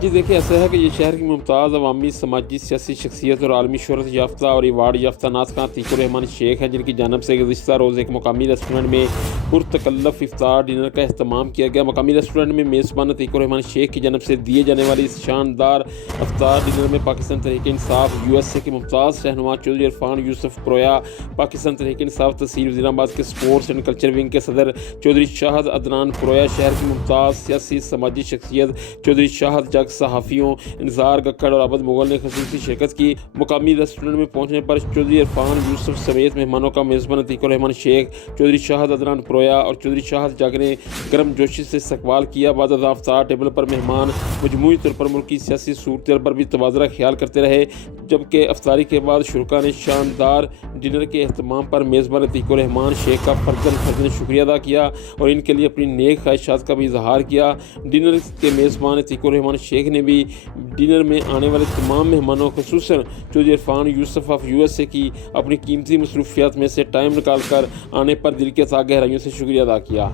جی دیکھیں، ایسا ہے کہ یہ شہر کی ممتاز عوامی سماجی سیاسی شخصیت اور عالمی شہرت یافتہ اور ایوارڈ یافتہ نعت خواں عتیق الرحمان شیخ ہیں، جن کی جانب سے گزشتہ روز ایک مقامی ریسٹورنٹ میں پرتکلف افطار ڈنر کا اہتمام کیا گیا۔ مقامی ریسٹورنٹ میں میزبان عتیق الرحمان شیخ کی جانب سے دیے جانے والی اس شاندار افطار ڈنر میں پاکستان تحریک انصاف USA کے ممتاز رہنما چودھری عرفان یوسف پرویا، پاکستان تحریک انصاف تحصیل وزیر آباد کے سپورٹس اینڈ کلچر ونگ کے صدر چودھری شاہد عدنان پرویا، شہر کی ممتاز سیاسی سماجی شخصیت چودھری شاہد جگ، صحافیوں انذار گکڑ اور عبد مغل نے خصوصی شرکت کی۔ مقامی ریسٹورنٹ میں پہنچنے پر چودھری عرفان یوسف سمیت مہمانوں کا میزبان عتیق الرحمان شیخ، چودھری شاہد عدنان پرویا اور چودھری شاہد جگ نے گرم جوشی سے استقبال کیا۔ بعد ازاں افطار ٹیبل پر مہمان مجموعی طور پر ملکی سیاسی صورتحال پر بھی تبادلہ خیال کرتے رہے، جبکہ افطاری کے بعد شرکاء نے شاندار ڈنر کے اہتمام پر میزبان عتیق الرحمان شیخ کا فرزن شکریہ ادا کیا اور ان کے لیے اپنی نیک خواہشات کا بھی اظہار کیا۔ ڈنر کے میزبان عتیق الرحمان شیخ نے بھی ڈنر میں آنے والے تمام مہمانوں خصوصاً چودھری عرفان یوسف آف USA کی اپنی قیمتی مصروفیات میں سے ٹائم نکال کر آنے پر دل کے ساتھ گہرائیوں سے شکریہ ادا کیا۔